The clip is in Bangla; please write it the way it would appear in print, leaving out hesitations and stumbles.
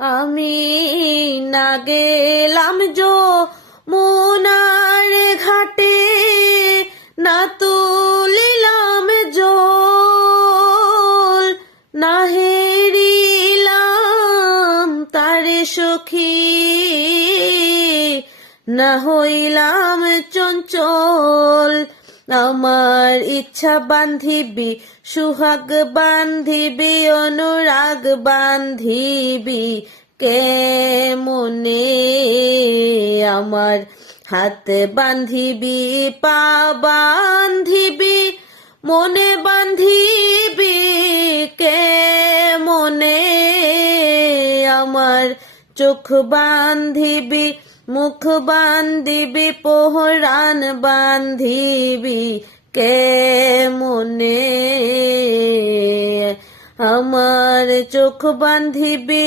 আমি না গেলাম যমুনার ঘাটে, না তুলিলাম জল, না হেরিলাম তারে সখী, না হইলাম চঞ্চল। আমার ইচ্ছা বান্ধিবি, সুহাগ বান্ধিবি, অনুরাগ বান্ধিবি কেমনে, আমার হাত বান্ধিবি, পা বান্ধিবি, মনে বান্ধিবি কেমনে, আমার চোখ বান্ধিবি, মুখ বান্ধিবি, পোহরান বান্ধিবি কেমনে, আমার চোখ বান্ধিবি,